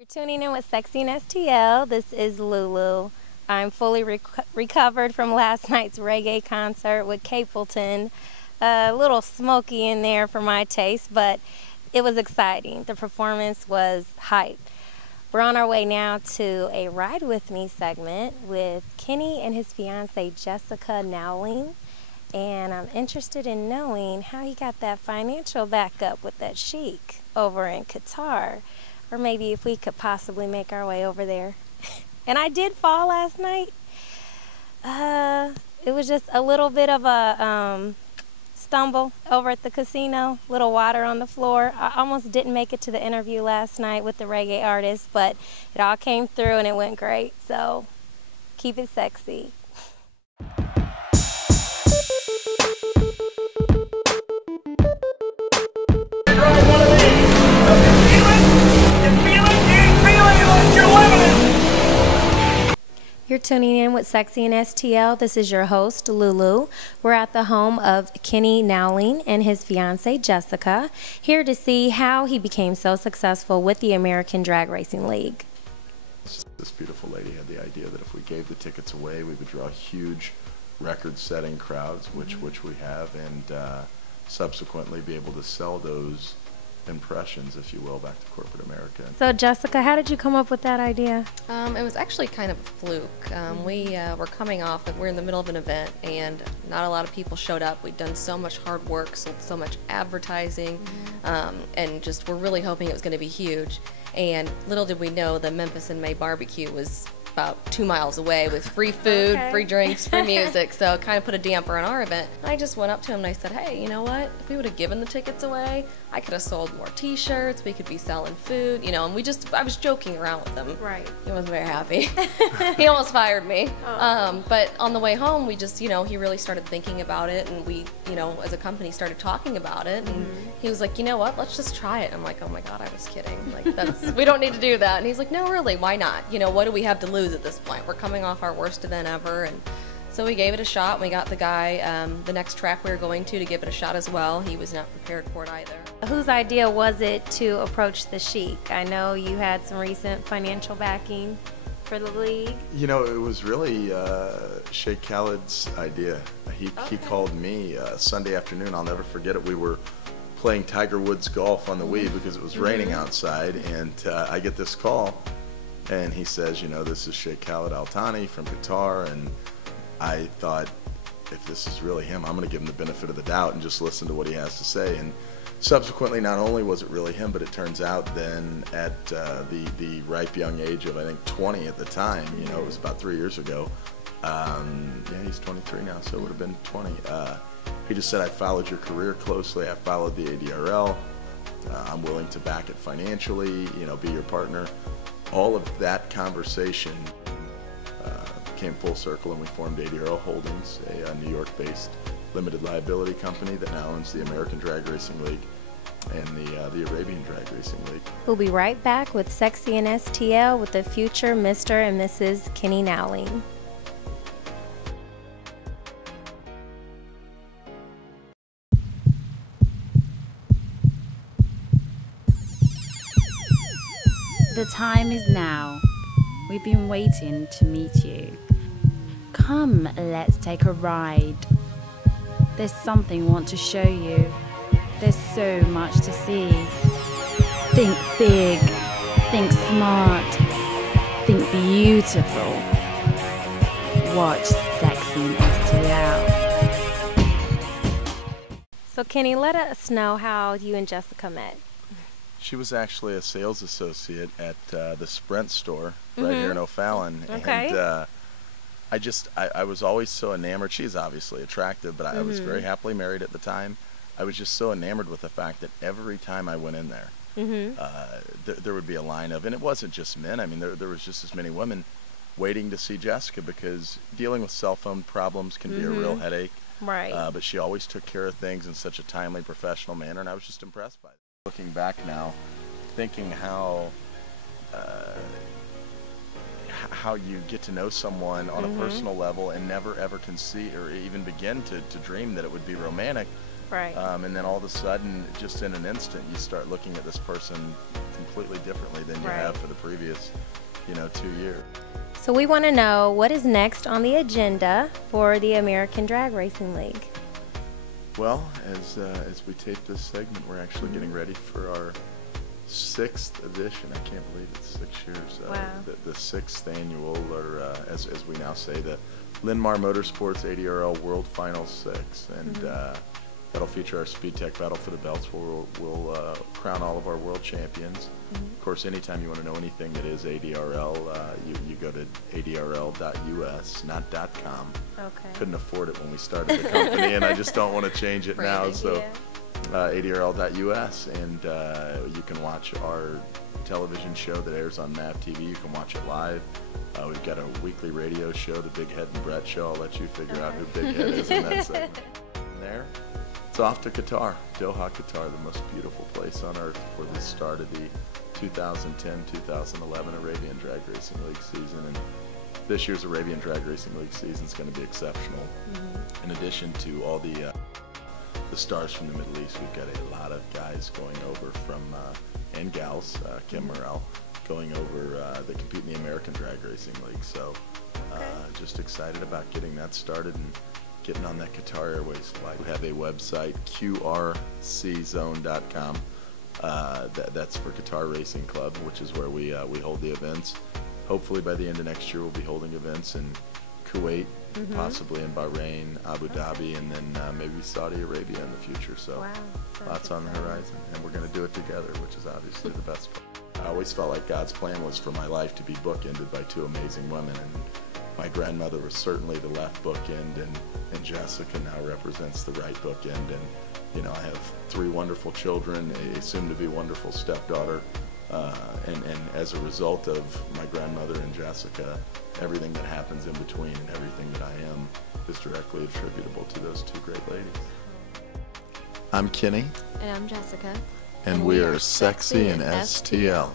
You're tuning in with Sexy in STL. This is Lulu. I'm fully recovered from last night's reggae concert with Capleton. A little smoky in there for my taste, but it was exciting. The performance was hype. We're on our way now to a Ride With Me segment with Kenny and his fiancee Jessica Nowling. And I'm interested in knowing how he got that financial backup with that chic over in Qatar. Or maybe if we could possibly make our way over there. And I did fall last night. It was just a little bit of a stumble over at the casino. Little water on the floor. I almost didn't make it to the interview last night with the reggae artist, but it all came through and it went great. So keep it sexy. You're tuning in with Sexy in STL. This is your host, Lulu. We're at the home of Kenny Nowling and his fiancee, Jessica, here to see how he became so successful with the American Drag Racing League. This beautiful lady had the idea that if we gave the tickets away, we would draw huge record-setting crowds, which we have, and subsequently be able to sell those impressions, if you will, back to corporate America. So Jessica, how did you come up with that idea? It was actually kind of a fluke. We were coming off, we're in the middle of an event and not a lot of people showed up. We'd done so much hard work, sold so much advertising, and just we're really hoping it was going to be huge. And little did we know the Memphis in May barbecue was about 2 miles away with free food, free drinks, free music, so it kind of put a damper on our event. I just went up to him and I said, hey, you know what, if we would have given the tickets away, I could have sold more t-shirts, we could be selling food, you know, and I was joking around with him. Right. He wasn't very happy. He almost fired me. Oh. But on the way home, we just, you know, he really started thinking about it, and we, you know, as a company started talking about it, and he was like, you know what, let's just try it. I'm like, oh my God, I was kidding. Like, we don't need to do that. And he's like, no, really, why not? You know, what do we have to lose at this point? We're coming off our worst event ever, and so we gave it a shot, and we got the guy, the next track we were going to give it a shot as well. He was not prepared for it either. Whose idea was it to approach the Chic? I know you had some recent financial backing for the league. You know, it was really Sheikh Khaled's idea. He called me Sunday afternoon. I'll never forget it. We were playing Tiger Woods golf on the Wii because it was raining outside, and I get this call, and he says, you know, this is Sheikh Khaled Al Thani from Qatar, and I thought, if this is really him, I'm going to give him the benefit of the doubt and just listen to what he has to say. And subsequently, not only was it really him, but it turns out then at the ripe young age of, I think, 20 at the time, you know, it was about 3 years ago. Yeah, he's 23 now, so it would have been 20. He just said, I followed your career closely. I followed the ADRL. I'm willing to back it financially, you know, be your partner. All of that conversation came full circle, and we formed ADRL Holdings, a New York-based limited liability company that now owns the American Drag Racing League and the Arabian Drag Racing League. We'll be right back with Sexy in STL with the future Mr. and Mrs. Kenny Nowling. The time is now. We've been waiting to meet you. Come, let's take a ride. There's something I want to show you. There's so much to see. Think big, think smart, think beautiful. Watch Sexy in STL. So Kenny, let us know how you and Jessica met. She was actually a sales associate at the Sprint store right here in O'Fallon. Okay. And I was always so enamored. She's obviously attractive, but I was very happily married at the time. I was just so enamored with the fact that every time I went in there, there would be a line of, and it wasn't just men. I mean, there was just as many women waiting to see Jessica, because dealing with cell phone problems can be a real headache. Right. But she always took care of things in such a timely, professional manner, and I was just impressed by it. Looking back now, thinking how you get to know someone on a personal level and never ever conceive or even begin to dream that it would be romantic. Right. And then all of a sudden, just in an instant, you start looking at this person completely differently than you have for the previous, 2 years. So we want to know what is next on the agenda for the American Drag Racing League. Well, as we tape this segment, we're actually getting ready for our 6th edition. I can't believe it's 6 years. Wow. The 6th annual, or as we now say, the Linmar Motorsports ADRL World Final 6, and that'll feature our Speed Tech Battle for the belts, where we'll crown all of our world champions. Of course, anytime you want to know anything that is ADRL, you go to adrl.us, not .com. Okay. Couldn't afford it when we started the company, and I just don't want to change it now. So adrl.us, and you can watch our television show that airs on MAV TV. You can watch it live. We've got a weekly radio show, the Big Head and Brett Show. I'll let you figure out who Big Head is in that segment. And there, it's off to Qatar, Doha, Qatar, the most beautiful place on earth, for the start of the 2010-2011 Arabian Drag Racing League season. And this year's Arabian Drag Racing League season is going to be exceptional. In addition to all the stars from the Middle East, we've got a lot of guys going over from, and gals, Kim Morrell, going over that compete in the American Drag Racing League. So just excited about getting that started and getting on that Qatar Airways flight. We have a website, qrczone.com. That's for Qatar Racing Club, which is where we hold the events. Hopefully by the end of next year, we'll be holding events in Kuwait, possibly in Bahrain, Abu Dhabi, and then maybe Saudi Arabia in the future. So lots on the horizon, and we're going to do it together, which is obviously the best part. I always felt like God's plan was for my life to be bookended by 2 amazing women, and my grandmother was certainly the left bookend, and Jessica now represents the right bookend. And I have 3 wonderful children, a soon-to-be wonderful stepdaughter, and as a result of my grandmother and Jessica, everything that happens in between and everything that I am is directly attributable to those 2 great ladies. I'm Kenny. And I'm Jessica. And we are Sexy in STL.